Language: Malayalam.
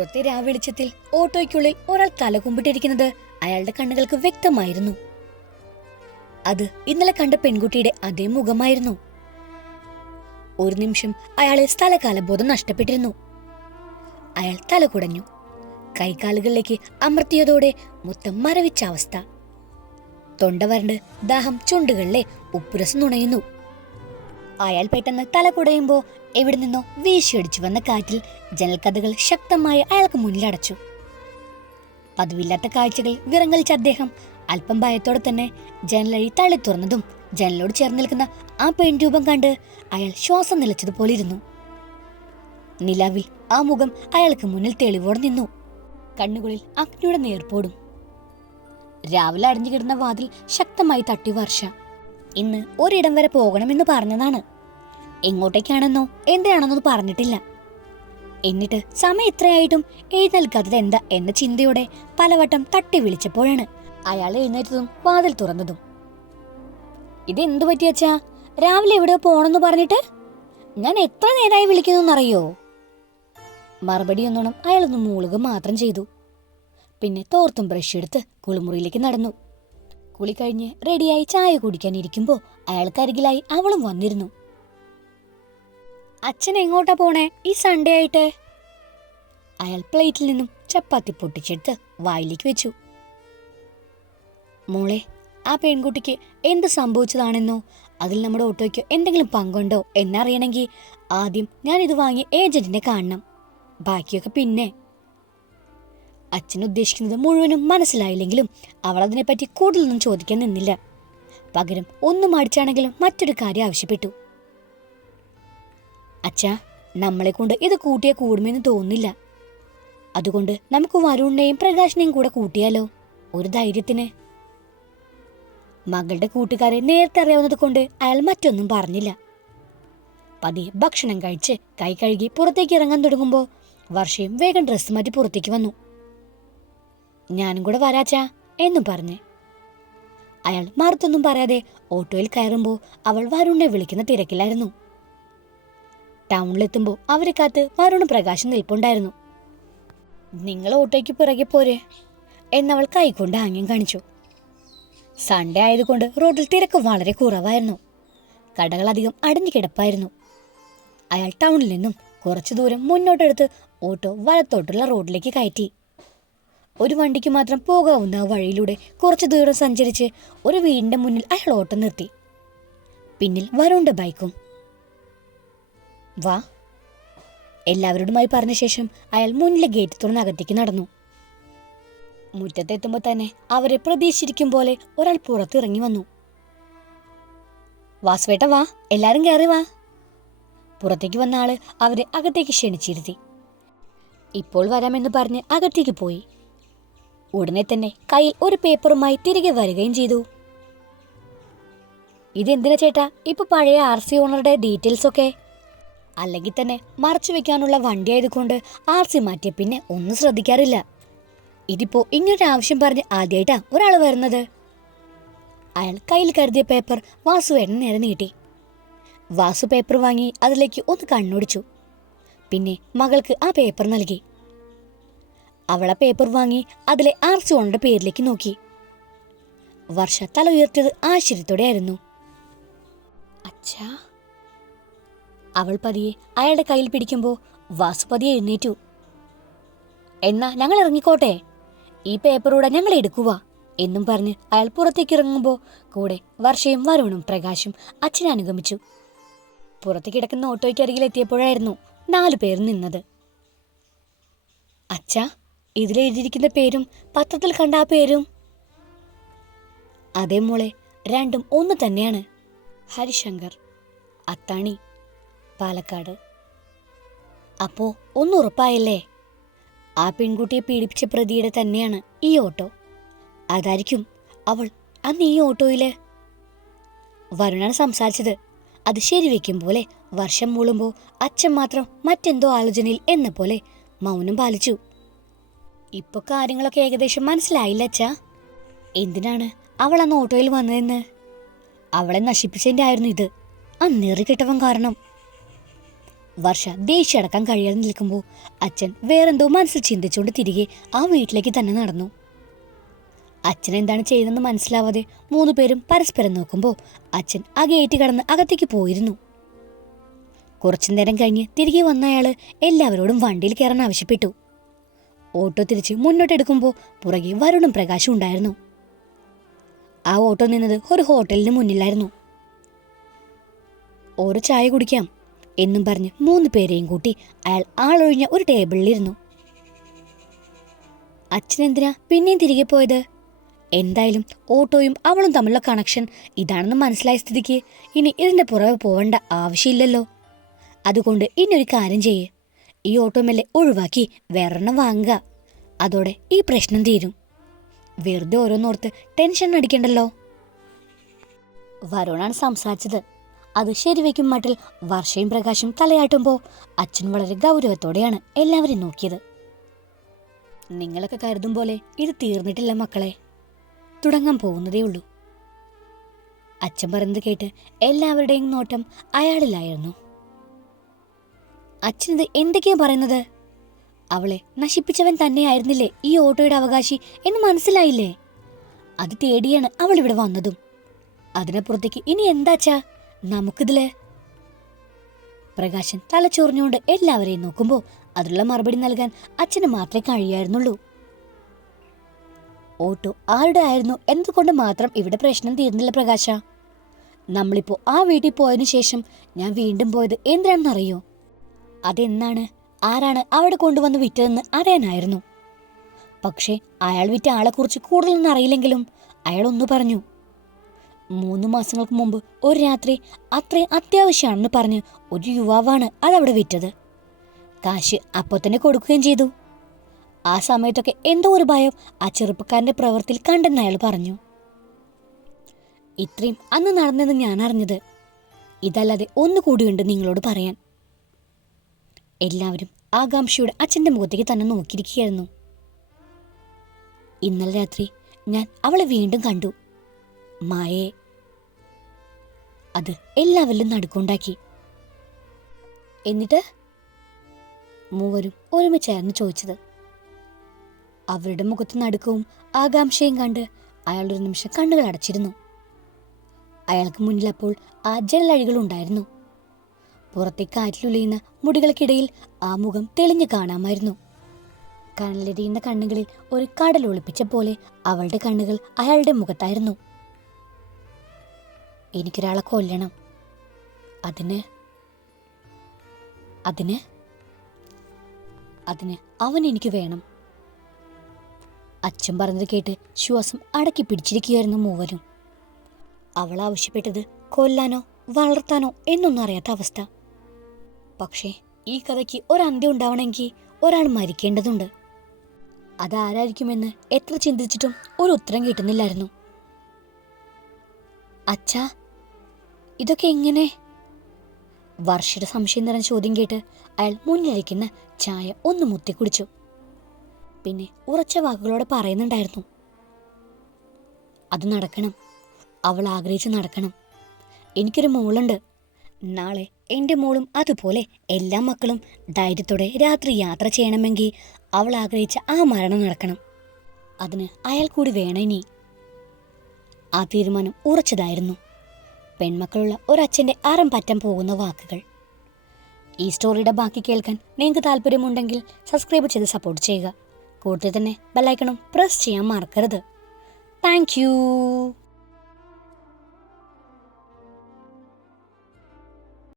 പുറത്തെ രാവെളിച്ചത്തിൽ ഓട്ടോയ്ക്കുള്ളിൽ ഒരാൾ തലകുമ്പിട്ടിരിക്കുന്നത് അയാളുടെ കണ്ണുകൾക്ക് വ്യക്തമായിരുന്നു. അത് ഇന്നലെ കണ്ട പെൺകുട്ടിയുടെ അതേ മുഖമായിരുന്നു. ഒരു നിമിഷം അയാളെ സ്ഥലകാലബോധം നഷ്ടപ്പെട്ടിരുന്നു. അയാൾ തല കുടഞ്ഞു. കൈകാലുകളിലേക്ക് അമർത്തിയതോടെ മൊത്തം മരവിച്ച അവസ്ഥ. തൊണ്ട വരണ്ട് ദാഹം ചുണ്ടുകളിലെ ഉപ്പുരസം നുണയുന്നു. അയാൾ പെട്ടെന്ന് തല കുടയുമ്പോ എവിടെ നിന്നോ വീശിയടിച്ചു വന്ന കാറ്റിൽ ജനൽക്കഥകൾ ശക്തമായി അയാൾക്ക് മുന്നിലടച്ചു പതിവില്ലാത്ത കാഴ്ചകൾ വിറങ്ങലിച്ച അദ്ദേഹം അല്പം ഭയത്തോടെ തന്നെ ജനലഴി തള്ളി തുറന്നതും ജനലോട് ചേർന്ന് നിൽക്കുന്ന ആ പെൺരൂപം കണ്ട് അയാൾ ശ്വാസം നിലച്ചതുപോലെ ഇരുന്നു നിലാവിൽ ആ മുഖം അയാൾക്ക് മുന്നിൽ തെളിവോടെ നിന്നു. കണ്ണുകളിൽ അഗ്നിയുടെ നേർപ്പോടും രാവിലെ അടഞ്ഞു കിടന്ന വാതിൽ ശക്തമായി തട്ടി വർഷ. ഇന്ന് ഒരിടം വരെ പോകണമെന്ന് പറഞ്ഞതാണ്. എങ്ങോട്ടേക്കാണെന്നോ? എന്തിനാണെന്നോ പറഞ്ഞിട്ടില്ല. എന്നിട്ട് സമയം എത്രയായിട്ടും എഴുന്നേൽക്കാത്തത് എന്താ എന്ന ചിന്തയോടെ പലവട്ടം തട്ടി വിളിച്ചപ്പോഴാണ് അയാൾ എഴുന്നേറ്റതും വാതിൽ തുറന്നതും. ഇതെന്തു പറ്റിയച്ചാ രാവിലെ എവിടെ പോണെന്ന് പറഞ്ഞിട്ട്? ഞാൻ എത്ര നേരമായി വിളിക്കുന്നറിയോ മറുപടി ഒന്നോണം അയാളൊന്ന് മൂളുക മാത്രം ചെയ്തു. പിന്നെ തോർത്തും ബ്രഷ് എടുത്ത് കുളിമുറിയിലേക്ക് നടന്നു. കുളി കഴിഞ്ഞ് റെഡിയായി ചായ കുടിക്കാൻ ഇരിക്കുമ്പോ അയാൾക്കരികിലായി അവളും വന്നിരുന്നു. അച്ഛൻ എങ്ങോട്ടാ പോണേ? ഈ സൺഡേ ആയിട്ട്? അയാൾ പ്ലേറ്റിൽ നിന്നും ചപ്പാത്തി പൊട്ടിച്ചെടുത്ത് വായിലേക്ക് വെച്ചു. മോളെ ആ പെൺകുട്ടിക്ക് എന്ത് സംഭവിച്ചതാണെന്നോ? അതിൽ നമ്മുടെ ഓട്ടോയ്ക്ക് എന്തെങ്കിലും പങ്കുണ്ടോ എന്നറിയണമെങ്കിൽ ആദ്യം ഞാൻ ഇത് വാങ്ങി ഏജന്റിനെ കാണണം. ബാക്കിയൊക്കെ പിന്നെ. അച്ഛൻ ഉദ്ദേശിക്കുന്നത് മുഴുവനും മനസ്സിലായില്ലെങ്കിലും അവൾ അതിനെപ്പറ്റി കൂടുതലൊന്നും ചോദിക്കാൻ നിന്നില്ല. പകരം ഒന്നും അടിച്ചാണെങ്കിലും മറ്റൊരു കാര്യം ആവശ്യപ്പെട്ടു. അച്ഛാ നമ്മളെ കൊണ്ട് ഇത് കൂട്ടിയാൽ കൂടുമെന്ന് തോന്നില്ല അതുകൊണ്ട് നമുക്ക് വരുണിനെയും പ്രകാശിനെയും കൂടെ കൂട്ടിയാലോ? ഒരു ധൈര്യത്തിന്. മകളുടെ കൂട്ടുകാരെ നേരത്തെ അറിയാവുന്നത് കൊണ്ട് അയാൾ മറ്റൊന്നും പറഞ്ഞില്ല. പതി ഭക്ഷണം കഴിച്ച് കൈ കഴുകി പുറത്തേക്ക് ഇറങ്ങാൻ തുടങ്ങുമ്പോൾ വർഷയും വേഗം ഡ്രസ്സ് മാറ്റി പുറത്തേക്ക് വന്നു. ഞാനും കൂടെ വരാച്ചാ എന്നും പറഞ്ഞ്. അയാൾ മറുത്തൊന്നും പറയാതെ ഓട്ടോയിൽ കയറുമ്പോൾ അവൾ വരുണിനെ വിളിക്കുന്ന തിരക്കിലായിരുന്നു. ടൗണിലെത്തുമ്പോൾ അവരെ കാത്ത് വരുണും പ്രകാശം നിൽപ്പുണ്ടായിരുന്നു. നിങ്ങൾ ഓട്ടോയ്ക്ക് പിറകെ പോരെ എന്നവൾ കൈകൊണ്ട് ആംഗ്യം കാണിച്ചു. സൺഡേ ആയതുകൊണ്ട് റോഡിൽ തിരക്ക് വളരെ കുറവായിരുന്നു. കടകൾ അധികം അടഞ്ഞു കിടപ്പായിരുന്നു. അയാൾ ടൗണിൽ നിന്നും കുറച്ചു ദൂരം മുന്നോട്ടെടുത്ത് ഓട്ടോ വലത്തോട്ടുള്ള റോഡിലേക്ക് കയറ്റി. ഒരു വണ്ടിക്ക് മാത്രം പോകാവുന്ന വഴിയിലൂടെ കുറച്ചു ദൂരം സഞ്ചരിച്ച് ഒരു വീടിന്റെ മുന്നിൽ അയാൾ ഓട്ടം നിർത്തി. പിന്നിൽ വരുണ്ട ബൈക്കും വാ. എല്ലാവരോടുമായി പറഞ്ഞ ശേഷം അയാൾ മുന്നിലെ ഗേറ്റ് തുറന്ന് അകത്തേക്ക് നടന്നു. മുറ്റത്തെത്തുമ്പോൾ തന്നെ അവരെ പ്രതീക്ഷിച്ചിരിക്കും പോലെ ഒരാൾ പുറത്തിറങ്ങി വന്നു. വാസുവേട്ട വാ. എല്ലാരും കയറി വാ. പുറത്തേക്ക് വന്ന ആൾ അവരെ അകത്തേക്ക് ക്ഷണിച്ചിരുത്തി. ഇപ്പോൾ വരാമെന്ന് പറഞ്ഞ് അകത്തേക്ക് പോയി. ഉടനെ തന്നെ കയ്യിൽ ഒരു പേപ്പറുമായി തിരികെ വരികയും ചെയ്തു. ഇതെന്തിനാ ചേട്ടാ? ഇപ്പൊ പഴയ ആർ സി ഓണറുടെ ഡീറ്റെയിൽസ് ഒക്കെ അല്ലെങ്കിൽ തന്നെ മറച്ചു വെക്കാനുള്ള വണ്ടിയായതുകൊണ്ട് ആർസി മാറ്റിയ പിന്നെ ഒന്നും ശ്രദ്ധിക്കാറില്ല. ഇതിപ്പോ ഇങ്ങനൊരു ആവശ്യം പറഞ്ഞ് ആദ്യമായിട്ടാ ഒരാൾ വരുന്നത്. അയാൾ കയ്യിൽ കരുതിയ പേപ്പർ വാസുവേട്ടൻ നേരെ നീട്ടി. വാസു പേപ്പർ വാങ്ങി അതിലേക്ക് ഒന്ന് കണ്ണോടിച്ചു. പിന്നെ മകൾക്ക് ആ പേപ്പർ നൽകി. അവളെ പേപ്പർ വാങ്ങി അതിലെ ആർ സി ഓണറുടെ പേരിലേക്ക് നോക്കി. വർഷ തല ഉയർത്തിയത് ആശ്ചര്യത്തോടെയായിരുന്നു. അച്ഛാ അവൾ പതിയെ അയാളുടെ കയ്യിൽ പിടിക്കുമ്പോൾ വാസുപതിയെ എഴുന്നേറ്റു. എന്നാ ഞങ്ങൾ ഇറങ്ങിക്കോട്ടെ. ഈ പേപ്പറൂടെ ഞങ്ങൾ എടുക്കുക എന്നും പറഞ്ഞ് അയാൾ പുറത്തേക്ക് ഇറങ്ങുമ്പോൾ കൂടെ വർഷയും വരുണും പ്രകാശും അച്ഛനെ അനുഗമിച്ചു. പുറത്ത് കിടക്കുന്ന ഓട്ടോയ്ക്കരികിൽ എത്തിയപ്പോഴായിരുന്നു നാലു പേർ നിന്നത്. അച്ഛ ഇതിലെഴുതിയിരിക്കുന്ന പേരും പത്രത്തിൽ കണ്ട ആ പേരും? അതേ മോളെ രണ്ടും ഒന്ന് തന്നെയാണ്. ഹരിശങ്കർ അത്താണി പാലക്കാട്. അപ്പോ ഒന്ന് ഉറപ്പായല്ലേ ആ പെൺകുട്ടിയെ പീഡിപ്പിച്ച പ്രതിയുടെ തന്നെയാണ് ഈ ഓട്ടോ. അതായിരിക്കും അവൾ അന്ന് ഈ ഓട്ടോയിൽ. വരുണാണ് സംസാരിച്ചത്. അത് ശരിവെക്കും പോലെ വർഷം മൂളുമ്പോൾ അച്ഛൻ മാത്രം മറ്റെന്തോ ആലോചനയിൽ എന്ന പോലെ മൗനം പാലിച്ചു. ഇപ്പൊ കാര്യങ്ങളൊക്കെ ഏകദേശം മനസ്സിലായില്ല അച്ഛാ? എന്തിനാണ് അവൾ അന്ന് ഓട്ടോയിൽ വന്നതെന്ന്? അവളെ നശിപ്പിച്ചതിന്റെ ആയിരുന്നു ഇത്. അന്നേറി കിട്ടവൻ കാരണം. വർഷ ദേഷ്യടക്കാൻ കഴിയാതെ നിൽക്കുമ്പോൾ അച്ഛൻ വേറെന്തോ മനസ്സിൽ ചിന്തിച്ചുകൊണ്ട് തിരികെ ആ വീട്ടിലേക്ക് തന്നെ നടന്നു. അച്ഛൻ എന്താണ് ചെയ്യുന്നതെന്ന് മനസ്സിലാവാതെ മൂന്ന് പേരും പരസ്പരം നോക്കുമ്പോൾ അച്ഛൻ ആ ഗേറ്റ് കടന്ന് അകത്തേക്ക് പോയിരുന്നു. കുറച്ചു നേരം കഴിഞ്ഞ് തിരികെ വന്ന അയാൾ എല്ലാവരോടും വണ്ടിയിൽ കയറാൻ ആവശ്യപ്പെട്ടു. ഓട്ടോ തിരിച്ച് മുന്നോട്ടെടുക്കുമ്പോൾ പുറകെ വരുണും പ്രകാശും ഉണ്ടായിരുന്നു. ആ ഓട്ടോ നിന്നത് ഒരു ഹോട്ടലിന് മുന്നിലായിരുന്നു. ഒരു ചായ കുടിക്കാം. എന്നും പറഞ്ഞ് മൂന്ന് പേരെയും കൂട്ടി അയാൾ ആളൊഴിഞ്ഞ ഒരു ടേബിളിലിരുന്നു. അച്ഛനെന്തിനാ പിന്നെയും തിരികെ പോയത്? എന്തായാലും ഓട്ടോയും അവളും തമ്മിലുള്ള കണക്ഷൻ ഇതാണെന്ന് മനസ്സിലായ സ്ഥിതിക്ക് ഇനി ഇതിന്റെ പുറകെ പോവേണ്ട ആവശ്യമില്ലല്ലോ. അതുകൊണ്ട് ഇനി ഒരു കാര്യം ചെയ്യ്. ഈ ഓട്ടോമെല്ലെ ഒഴിവാക്കി വേറെണ്ണം വാങ്ങുക. അതോടെ ഈ പ്രശ്നം തീരും. വെറുതെ ഓരോന്നോർത്ത് ടെൻഷൻ അടിക്കണ്ടല്ലോ. വരുണാണ് സംസാരിച്ചത്. അത് ശരിവയ്ക്കും മട്ടിൽ വർഷയും പ്രകാശും തലയാട്ടുമ്പോൾ അച്ഛൻ വളരെ ഗൗരവത്തോടെയാണ് എല്ലാവരും നോക്കിയത്. നിങ്ങളൊക്കെ കരുതും പോലെ ഇത് തീർന്നിട്ടില്ല മക്കളെ. തുടങ്ങാൻ പോകുന്നതേ ഉള്ളൂ. അച്ഛൻ പറയുന്നത് കേട്ട് എല്ലാവരുടെയും നോട്ടം അയാളിലായിരുന്നു. അച്ഛനിത് എന്തൊക്കെയാ പറയുന്നത്? അവളെ നശിപ്പിച്ചവൻ തന്നെയായിരുന്നില്ലേ ഈ ഓട്ടോയുടെ അവകാശി എന്ന് മനസ്സിലായില്ലേ? അത് തേടിയാണ് അവൾ ഇവിടെ വന്നതും. അതിനപ്പുറത്തേക്ക് ഇനി എന്താച്ചാ നമുക്കിതിൽ. പ്രകാശൻ തലച്ചോറിഞ്ഞുകൊണ്ട് എല്ലാവരെയും നോക്കുമ്പോൾ അതിനുള്ള മറുപടി നൽകാൻ അച്ഛന് മാത്രമേ കഴിയായിരുന്നുള്ളൂ. ഓട്ടോ ആരുടെ ആയിരുന്നു എന്തുകൊണ്ട് മാത്രം ഇവിടെ പ്രശ്നം തീർന്നില്ല പ്രകാശ? നമ്മളിപ്പോ ആ വീട്ടിൽ പോയതിനു ശേഷം ഞാൻ വീണ്ടും പോയത് എന്തിനാണെന്നറിയോ? അതെന്നാണ് ആരാണ് അവിടെ കൊണ്ടുവന്ന് വിറ്റതെന്ന് അറിയാനായിരുന്നു. പക്ഷേ അയാൾ വിറ്റ ആളെക്കുറിച്ച് കൂടുതലൊന്നും അറിയില്ലെങ്കിലും അയാൾ ഒന്ന് പറഞ്ഞു. മൂന്ന് മാസങ്ങൾക്ക് മുമ്പ് ഒരു രാത്രി അത്രയും അത്യാവശ്യമാണെന്ന് പറഞ്ഞ് ഒരു യുവാവാണ് അതവിടെ വിറ്റത്. കാശ് അപ്പൊ തന്നെ കൊടുക്കുകയും ചെയ്തു. ആ സമയത്തൊക്കെ എന്തോ ഒരു ഭയം ആ ചെറുപ്പക്കാരന്റെ പ്രവൃത്തിയിൽ കണ്ടെന്ന് അയാൾ പറഞ്ഞു. ഇത്രയും അന്ന് നടന്നെന്ന് ഞാൻ അറിഞ്ഞത്. ഇതല്ലാതെ ഒന്നുകൂടിയുണ്ട് നിങ്ങളോട് പറയാൻ. എല്ലാവരും ആകാംക്ഷയുടെ അച്ഛന്റെ മുഖത്തേക്ക് തന്നെ നോക്കിയിരിക്കുകയായിരുന്നു. ഇന്നലെ രാത്രി ഞാൻ അവളെ വീണ്ടും കണ്ടു. മായയെ അത് എല്ലാവരിലും നടുക്കുണ്ടാക്കി. എന്നിട്ട് മൂവരും ഒരുമിച്ചായിരുന്നു ചോദിച്ചത്. അവരുടെ മുഖത്ത് നടുക്കവും ആകാംക്ഷയും കണ്ട് അയാൾ ഒരു നിമിഷം കണ്ണുകൾ അടച്ചിരുന്നു. അയാൾക്ക് മുന്നിൽ അപ്പോൾ ആ ജനലഴികളുണ്ടായിരുന്നു പുറത്തെ കാറ്റിലുലയുന്ന മുടികൾക്കിടയിൽ ആ മുഖം തെളിഞ്ഞു കാണാമായിരുന്നു. കനലെരിയുന്ന കണ്ണുകളിൽ ഒരു കടൽ ഒളിപ്പിച്ച പോലെ അവളുടെ കണ്ണുകൾ അയാളുടെ മുഖത്തായിരുന്നു. എനിക്കൊരാളെ കൊല്ലണം. അതിന് അതിന് അതിന് അവൻ എനിക്ക് വേണം. അച്ഛൻ പറഞ്ഞത് കേട്ട് ശ്വാസം അടക്കി പിടിച്ചിരിക്കുകയായിരുന്നു മൂവരും. അവൾ ആവശ്യപ്പെട്ടത് കൊല്ലാനോ വളർത്താനോ എന്നൊന്നും അറിയാത്ത അവസ്ഥ. പക്ഷേ ഈ കഥയ്ക്ക് ഒരന്ത്യം ഉണ്ടാവണമെങ്കിൽ ഒരാൾ മരിക്കേണ്ടതുണ്ട്. അതാരായിരിക്കുമെന്ന് എത്ര ചിന്തിച്ചിട്ടും ഒരു ഉത്തരം കിട്ടുന്നില്ലായിരുന്നു. അച്ഛാ ഇതൊക്കെ എങ്ങനെ? വർഷയുടെ സംശയം നിറഞ്ഞ ചോദ്യം കേട്ട് അയാൾ മുന്നിലിരിക്കുന്ന ചായ ഒന്ന് മുത്തി കുടിച്ചു. പിന്നെ ഉറച്ച വാക്കുകളോടെ പറയുന്നുണ്ടായിരുന്നു. അത് നടക്കണം. അവൾ ആഗ്രഹിച്ച് നടക്കണം. എനിക്കൊരു മോളുണ്ട്. നാളെ എന്റെ മോളും അതുപോലെ എല്ലാ മക്കളും ധൈര്യത്തോടെ രാത്രി യാത്ര ചെയ്യണമെങ്കിൽ അവൾ ആഗ്രഹിച്ച ആ മരണം നടക്കണം. അതിന് അയാൾ കൂടി വേണം ഇനി. ആ തീരുമാനം ഉറച്ചതായിരുന്നു. പെൺമക്കളുള്ള ഒരച്ഛന്റെ അറം പറ്റം പോകുന്ന വാക്കുകൾ. ഈ സ്റ്റോറിയുടെ ബാക്കി കേൾക്കാൻ നിങ്ങൾക്ക് താല്പര്യമുണ്ടെങ്കിൽ സബ്സ്ക്രൈബ് ചെയ്ത് സപ്പോർട്ട് ചെയ്യുക. കൂടുതൽ തന്നെ ബെല്ലൈക്കണും പ്രസ് ചെയ്യാൻ മറക്കരുത്. താങ്ക്